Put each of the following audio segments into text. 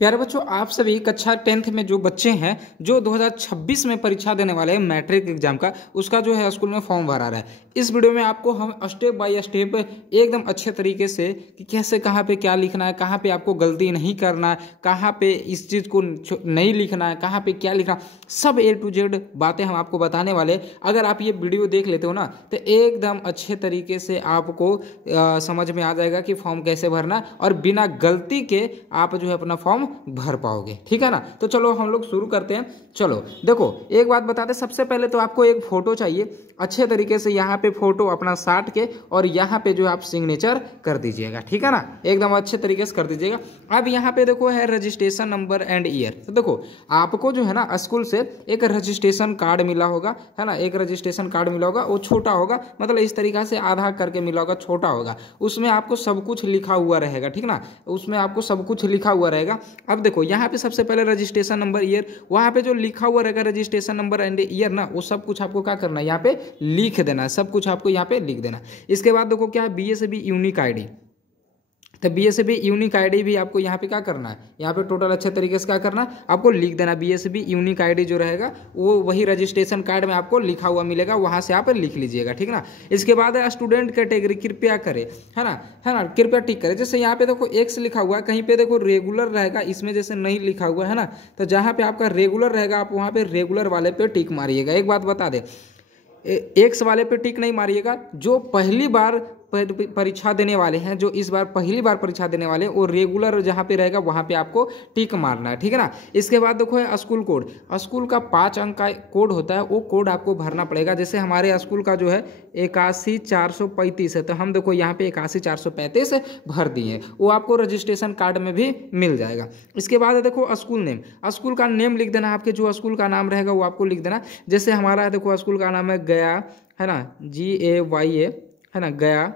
प्यारे बच्चों, आप सभी कक्षा 10th में जो बच्चे हैं जो 2026 में परीक्षा देने वाले हैं मैट्रिक एग्जाम का, उसका जो है स्कूल में फॉर्म भरा रहा है। इस वीडियो में आपको हम स्टेप बाय स्टेप एकदम अच्छे तरीके से कि कैसे कहाँ पे क्या लिखना है, कहाँ पे आपको गलती नहीं करना है, कहाँ पे इस चीज़ को नहीं लिखना है, कहाँ पे क्या लिखना, सब A to Z बातें हम आपको बताने वाले। अगर आप ये वीडियो देख लेते हो ना तो एकदम अच्छे तरीके से आपको समझ में आ जाएगा कि फॉर्म कैसे भरना, और बिना गलती के आप जो है अपना फॉर्म भर पाओगे। ठीक है ना। तो चलो हम लोग शुरू करते हैं। चलो देखो, एक बात बता दे, सबसे पहले तो आपको एक फोटो चाहिए अच्छे तरीके से। यहाँ पे फोटो अपना साट के और यहाँ पे जो आप सिग्नेचर कर दीजिएगा। ठीक है ना, एकदम अच्छे तरीके से कर दीजिएगा। अब यहाँ पे देखो है रजिस्ट्रेशन नंबर एंड ईयर। तो देखो आपको जो है ना स्कूल से एक रजिस्ट्रेशन कार्ड मिला होगा, है ना, एक रजिस्ट्रेशन कार्ड मिला होगा। वो छोटा होगा, मतलब इस तरीके से आधा करके मिला होगा, छोटा होगा। उसमें आपको सब कुछ लिखा हुआ रहेगा। ठीक ना, उसमें आपको सब कुछ लिखा हुआ रहेगा। अब देखो यहाँ पे सबसे पहले रजिस्ट्रेशन नंबर ईयर, वहाँ पे जो लिखा हुआ रहेगा रजिस्ट्रेशन नंबर एंड ईयर ना, वो सब कुछ आपको क्या करना है, यहाँ पे लिख देना है। सब कुछ आपको यहाँ पे लिख देना। इसके बाद देखो क्या है, BSAB यूनिक आईडी। तो BSAB यूनिक आईडी भी आपको यहाँ पे क्या करना है, यहाँ पे टोटल अच्छे तरीके से क्या करना है, आपको लिख देना। BSAB यूनिक आईडी जो रहेगा वो वही रजिस्ट्रेशन कार्ड में आपको लिखा हुआ मिलेगा, वहाँ से आप लिख लीजिएगा। ठीक ना। इसके बाद स्टूडेंट कैटेगरी कृपया करें, है ना, कृपया टिक करें। जैसे यहाँ पे देखो X लिखा हुआ है, कहीं पे देखो रेगुलर रहेगा, इसमें जैसे नहीं लिखा हुआ है ना, तो जहाँ पे आपका रेगुलर रहेगा आप वहाँ पे रेगुलर वाले पे टिक मारिएगा। एक बात बता दे, X वाले पे टिक नहीं मारिएगा। जो पहली बार परीक्षा देने वाले हैं, जो इस बार पहली बार परीक्षा देने वाले हैं, वो रेगुलर जहाँ पे रहेगा वहाँ पे आपको टिक मारना है। ठीक है ना। इसके बाद देखो है स्कूल कोड। स्कूल का 5 अंक का कोड होता है, वो कोड आपको भरना पड़ेगा। जैसे हमारे स्कूल का जो है 81,435 है, तो हम देखो यहाँ पे 81,435 भर दिए, वो आपको रजिस्ट्रेशन कार्ड में भी मिल जाएगा। इसके बाद देखो स्कूल नेम, स्कूल का नेम लिख देना। आपके जो स्कूल का नाम रहेगा वो आपको लिख देना। जैसे हमारा देखो स्कूल का नाम है गया, है ना, GAYA, है ना, गया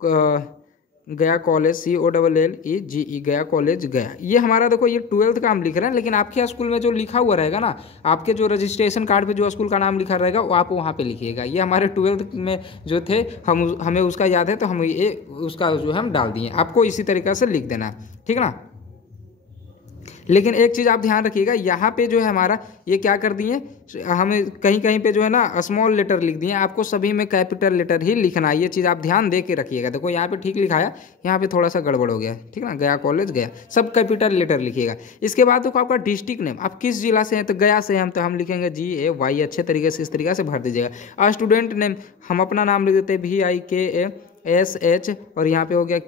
कॉलेज, COLLEGE, गया कॉलेज गया। ये हमारा देखो ये 12th का हम लिख रहे हैं, लेकिन आपके स्कूल में जो लिखा हुआ रहेगा ना, आपके जो रजिस्ट्रेशन कार्ड पे जो स्कूल का नाम लिखा रहेगा वो आप वहाँ पे लिखिएगा। ये हमारे 12th में जो थे हमें उसका याद है, तो हम ये उसका जो है हम डाल दिए। आपको इसी तरीके से लिख देना है। ठीक है ना। लेकिन एक चीज़ आप ध्यान रखिएगा, यहाँ पे जो है हमारा ये क्या कर दिए, हमें कहीं कहीं पे जो है ना स्मॉल लेटर लिख दिए। आपको सभी में कैपिटल लेटर ही लिखना है। ये चीज़ आप ध्यान दे के रखिएगा। देखो यहाँ पे ठीक लिखा है, यहाँ पे थोड़ा सा गड़बड़ हो गया। ठीक ना, गया कॉलेज गया, सब कैपिटल लेटर लिखिएगा। इसके बाद देखो आपका डिस्ट्रिक्ट नेम, आप किस जिला से हैं, तो गया से हम, तो हम लिखेंगे GAY। अच्छे तरीके से इस तरीके से भर दीजिएगा। स्टूडेंट नेम, हम अपना नाम लिख देते हैं VIKASH, और यहाँ पे हो गया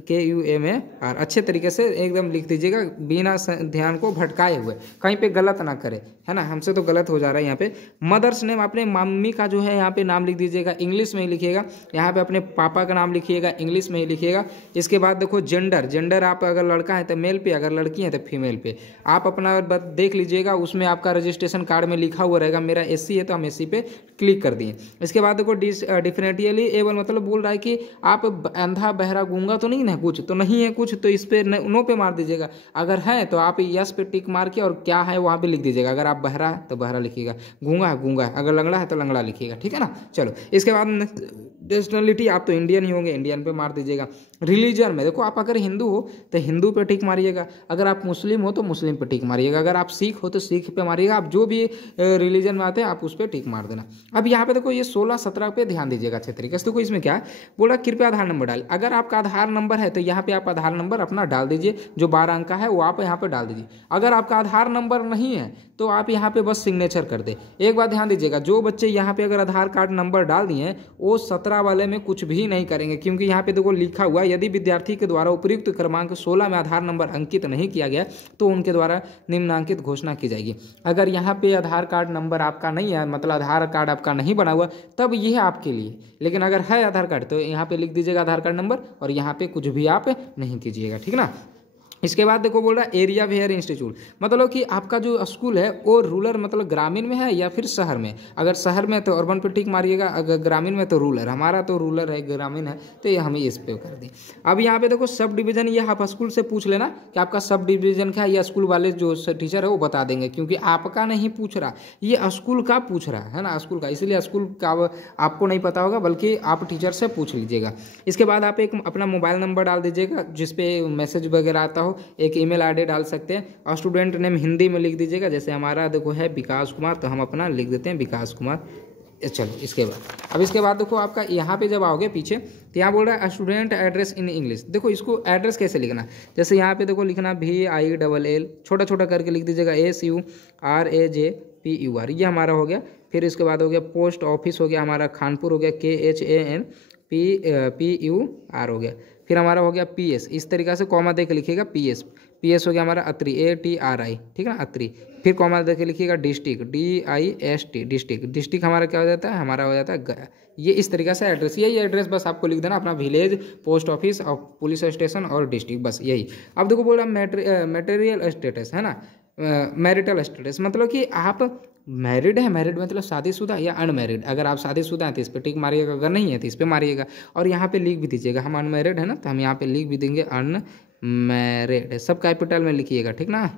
KUMAR। अच्छे तरीके से एकदम लिख दीजिएगा, बिना ध्यान को भटकाए हुए, कहीं पे गलत ना करे, है ना। हमसे तो गलत हो जा रहा है यहाँ पे। मदर्स नेम, अपने मम्मी का जो है यहाँ पे नाम लिख दीजिएगा, इंग्लिश में ही लिखिएगा। यहाँ पे अपने पापा का नाम लिखिएगा, इंग्लिश में ही लिखिएगा। इसके बाद देखो जेंडर, आप अगर लड़का है तो मेल पे, अगर लड़की है तो फीमेल पे। आप अपना देख लीजिएगा, उसमें आपका रजिस्ट्रेशन कार्ड में लिखा हुआ रहेगा। मेरा SC है तो हम SC पे क्लिक कर दिए। इसके बाद देखो डेफिनेटली एबल, मतलब बोल रहा है कि आप अंधा बहरा गूंगा तो नहीं है, कुछ तो नहीं है कुछ, तो इस पे नो पे मार दीजिएगा। अगर है तो आप यस पे टिक मार के, और क्या है वहाँ पे लिख दीजिएगा। अगर आप बहरा है तो बहरा लिखिएगा, गूंगा है गूंगा है, अगर लंगड़ा है तो लंगड़ा लिखिएगा। ठीक है ना। चलो इसके बाद नेशनलिटी, आप तो इंडियन ही होंगे, इंडियन पे मार दीजिएगा। रिलीजन में देखो, आप अगर हिंदू हो तो हिंदू पे टिक मारिएगा, अगर आप मुस्लिम हो तो मुस्लिम पे टिक मारिएगा, अगर आप सिख हो तो सिख पे मारिएगा। आप जो भी रिलीजन में आते हैं आप उस पर टिक मार देना। अब यहाँ पे देखो ये 16-17 पे ध्यान दीजिएगा अच्छे तरीके से। देखो इसमें क्या है, बोला कृपया आधार नंबर डाल। अगर आपका आधार नंबर है तो यहाँ पे आप आधार नंबर अपना डाल दीजिए, जो 12 अंक का है वो आप यहाँ पे डाल दीजिए। अगर आपका आधार नंबर नहीं है तो आप यहाँ पे बस सिग्नेचर कर दे। एक बात ध्यान दीजिएगा, जो बच्चे यहाँ पे अगर आधार कार्ड नंबर डाल दिए हैं वो 17 वाले में कुछ भी नहीं करेंगे, क्योंकि यहाँ पे देखो लिखा हुआ है, यदि विद्यार्थी के द्वारा उपयुक्त क्रमांक 16 में आधार नंबर अंकित नहीं किया गया तो उनके द्वारा निम्नांकित घोषणा की जाएगी। अगर यहाँ पे आधार कार्ड नंबर आपका नहीं है, मतलब आधार कार्ड आपका नहीं बना हुआ, तब ये है आपके लिए। लेकिन अगर है आधार कार्ड तो यहाँ पे लिख दीजिएगा आधार कार्ड नंबर, और यहाँ पे कुछ भी आप नहीं कीजिएगा। ठीक ना। इसके बाद देखो बोल रहा है एरिया वेयर इंस्टीट्यूट, मतलब कि आपका जो स्कूल है वो रूरल मतलब ग्रामीण में है या फिर शहर में। अगर शहर में तो अर्बन पे टिक मारिएगा, अगर ग्रामीण में तो रूरल। हमारा तो रूरल है, ग्रामीण है, तो ये हमें इस पे कर दें। अब यहाँ पे देखो सब डिवीजन, ये आप स्कूल से पूछ लेना कि आपका सब डिवीजन क्या है, या स्कूल वाले जो टीचर है वो बता देंगे, क्योंकि आपका नहीं पूछ रहा, ये स्कूल का पूछ रहा है ना, स्कूल का। इसलिए स्कूल का आपको नहीं पता होगा, बल्कि आप टीचर से पूछ लीजिएगा। इसके बाद आप एक अपना मोबाइल नंबर डाल दीजिएगा जिसपे मैसेज वगैरह आता हो, हो एक ईमेल आईडी डाल सकते हैं और स्टूडेंट नेम हिंदी में लिख दीजिएगा। जैसे हमारा देखो है विकास कुमार, तो हम अपना लिख देते हैं विकास कुमार। चलो इसके बाद देखो आपका यहाँ पे जब आओगे पीछे तो यहाँ बोल रहा है स्टूडेंट एड्रेस इन इंग्लिश। देखो इसको एड्रेस कैसे लिखना, जैसे यहाँ पे देखो लिखना VILL छोटा छोटा करके लिख दीजिएगा SURAJPUR, ये हमारा हो गया। फिर इसके बाद हो गया पोस्ट ऑफिस हो गया हमारा खानपुर हो गया KHANPUR हो गया। फिर हमारा हो गया PS, इस तरीक़ा से कॉमा दे के लिखिएगा PS हो गया हमारा अत्री ATRI, ठीक है ना अत्री। फिर कॉमा दे के लिखिएगा डिस्ट्रिक्ट DIST डिस्ट्रिक्ट हमारा क्या हो जाता है, हमारा हो जाता है गया। ये इस तरीक़ा से एड्रेस, यही एड्रेस बस आपको लिख देना अपना विलेज, पोस्ट ऑफिस और पुलिस स्टेशन और डिस्ट्रिक्ट, बस यही। अब देखो बोल रहा मैटेरियल स्टेटस है ना, मैरिटल स्टेटस मतलब कि आप मैरिड है, मैरिड मतलब शादीशुदा या अनमैरिड। अगर आप शादीशुदा हैं तो इस पर टिक मारिएगा, अगर नहीं है तो इस पर मारिएगा। और यहाँ पे लिख भी दीजिएगा, हम अनमैरिड है ना तो हम यहाँ पे लिख भी देंगे अनमैरिड, सब कैपिटल में लिखिएगा, ठीक ना,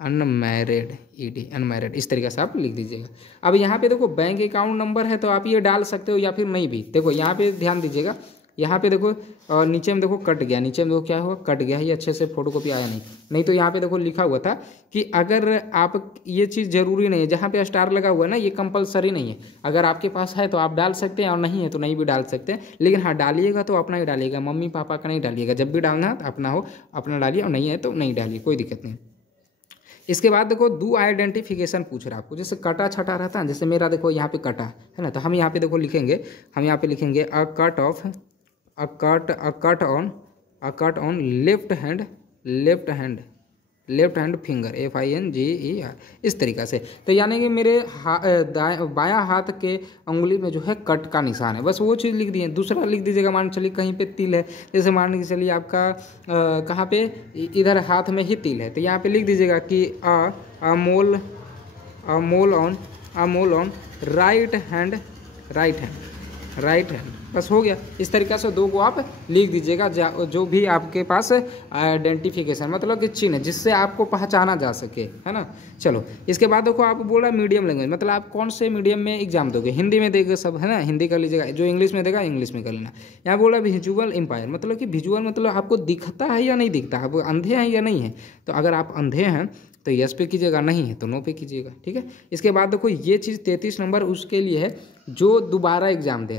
अनमैरिड ED अनमैरिड, इस तरीके से आप लिख दीजिएगा। अब यहाँ पे देखो बैंक अकाउंट नंबर है तो आप ये डाल सकते हो या फिर नहीं भी। देखो यहाँ पे ध्यान दीजिएगा, यहाँ पे देखो और नीचे में देखो कट गया, नीचे में देखो क्या हुआ कट गया, ये अच्छे से फोटोकॉपी आया नहीं तो यहाँ पे देखो लिखा हुआ था कि अगर आप ये चीज़ जरूरी नहीं है, जहाँ पे स्टार लगा हुआ है ना ये कंपलसरी नहीं है। अगर आपके पास है तो आप डाल सकते हैं और नहीं है तो नहीं भी डाल सकते हैं, लेकिन हाँ डालिएगा तो अपना ही डालिएगा, मम्मी पापा का नहीं डालिएगा। जब भी डालना है तो अपना हो अपना डालिए और नहीं है तो नहीं डालिए, कोई दिक्कत नहीं। इसके बाद देखो डू आइडेंटिफिकेशन पूछ रहा है आपको, जैसे कटा छटा रहता है, जैसे मेरा देखो यहाँ पे कटा है ना, तो हम यहाँ पे देखो लिखेंगे, हम यहाँ पे लिखेंगे अ cut on left hand finger FINGER, इस तरीक़ा से। तो यानी कि मेरे बायां हाथ के उंगली में जो है कट का निशान है, बस वो चीज़ लिख दिए। दूसरा लिख दीजिएगा, मान चलिए कहीं पे तिल है, जैसे मान के चलिए आपका कहाँ पे इधर हाथ में ही तिल है, तो यहाँ पे लिख दीजिएगा कि मोल ऑन राइट हैंड, बस हो गया। इस तरीक़े से दो को आप लिख दीजिएगा, जो भी आपके पास आइडेंटिफिकेशन मतलब कि चिन्ह है जिससे आपको पहचाना जा सके, है ना। चलो इसके बाद देखो आप बोल रहा है मीडियम लैंग्वेज, मतलब आप कौन से मीडियम में एग्जाम दोगे, हिंदी में देगा सब है ना, हिंदी कर लीजिएगा, जो इंग्लिश में देगा इंग्लिश में कर लेना। यहाँ बोल रहा है विजुअल एम्पायर, मतलब कि विजुअल मतलब आपको दिखता है या नहीं दिखता, आप अंधे हैं या नहीं है। तो अगर आप अंधे हैं तो यस पे कीजिएगा, नहीं है तो नो पे कीजिएगा, ठीक है। इसके बाद देखो ये चीज़ 33 नंबर उसके लिए है जो दोबारा एग्जाम दे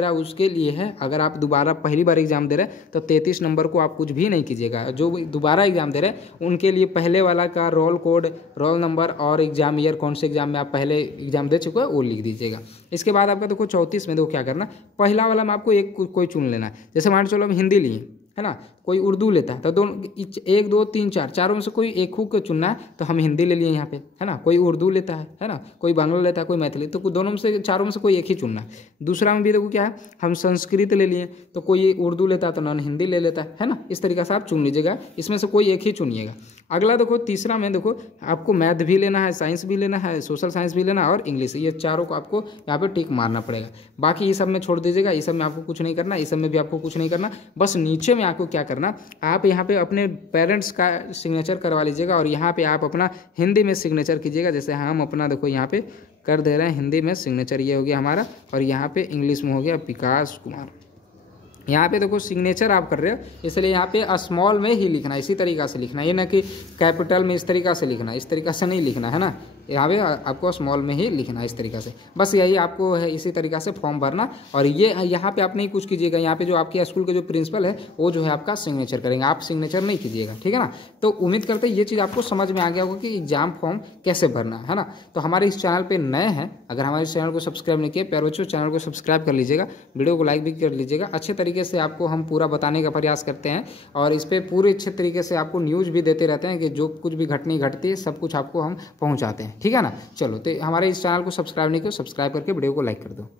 रहा है, उसके लिए है। अगर आप दोबारा पहली बार एग्जाम दे रहे हैं तो 33 नंबर को आप कुछ भी नहीं कीजिएगा। जो दोबारा एग्जाम दे रहे हैं उनके लिए पहले वाला का रोल कोड, रोल नंबर और एग्जाम ईयर, कौन से एग्जाम में आप पहले एग्जाम दे चुके हो वो लिख दीजिएगा। इसके बाद आपका देखो 34 में देखो क्या करना, पहला वाला में आपको एक कोई चुन लेना है। जैसे मान चलो हम हिंदी लिए है ना, कोई उर्दू लेता है तो दोनों 1 2 3 4 चारों में से कोई एक को चुनना है, तो हम हिंदी ले लिए यहाँ पे है ना। कोई उर्दू लेता है ना, कोई बांग्ला लेता है, कोई मैथिली, तो दोनों में से चारों में से कोई एक ही चुनना है। दूसरा में भी देखो क्या है, हम संस्कृत ले लिए तो कोई उर्दू लेता है तो नॉन हिंदी ले लेता है ना। इस तरीके से आप चुन लीजिएगा, इसमें से कोई एक ही चुनिएगा। अगला देखो तीसरा में देखो आपको मैथ भी लेना है, साइंस भी लेना है, सोशल साइंस भी लेना है और इंग्लिश, ये चारों को आपको यहाँ पे टिक मारना पड़ेगा। बाकी ये सब में छोड़ दीजिएगा, ये सब में आपको कुछ नहीं करना, इस सब में भी आपको कुछ नहीं करना। बस नीचे में आपको क्या करना, आप यहाँ पे अपने पेरेंट्स का सिग्नेचर करवा लीजिएगा और यहाँ पे आप अपना हिंदी में सिग्नेचर कीजिएगा। जैसे हम अपना देखो यहाँ पे कर दे रहे हैं हिंदी में सिग्नेचर, ये हो गया हमारा, और यहाँ पे इंग्लिश में हो गया विकास कुमार। यहाँ पे देखो सिग्नेचर आप कर रहे हो, इसलिए यहाँ पे स्मॉल में ही लिखना, इसी तरीक़ा से लिखना, ये ना कि कैपिटल में इस तरीक़ा से लिखना, इस तरीक़ा से नहीं लिखना है ना। यहाँ पे आपको स्मॉल में ही लिखना है इस तरीक़ा से। बस यही आपको है इसी तरीक़ा से फॉर्म भरना। और ये यहाँ पे आप नहीं कुछ कीजिएगा, यहाँ पे जो आपके स्कूल के जो प्रिंसिपल है वो जो है आपका सिग्नेचर करेंगे, आप सिग्नेचर नहीं कीजिएगा, ठीक है ना। तो उम्मीद करते हैं ये चीज़ आपको समझ में आ गया होगा कि एग्जाम फॉर्म कैसे भरना है ना। तो हमारे इस चैनल पर नए हैं, अगर हमारे इस चैनल को सब्सक्राइब नहीं किए प्यारे बच्चों, चैनल को सब्सक्राइब कर लीजिएगा, वीडियो को लाइक भी कर लीजिएगा। अच्छे तरीके से आपको हम पूरा बताने का प्रयास करते हैं और इस पर पूरे अच्छे तरीके से आपको न्यूज़ भी देते रहते हैं कि जो कुछ भी घटनी घटती है सब कुछ आपको हम पहुंचाते हैं, ठीक है ना। चलो तो हमारे इस चैनल को सब्सक्राइब नहीं किया, सब्सक्राइब करके वीडियो को लाइक कर दो।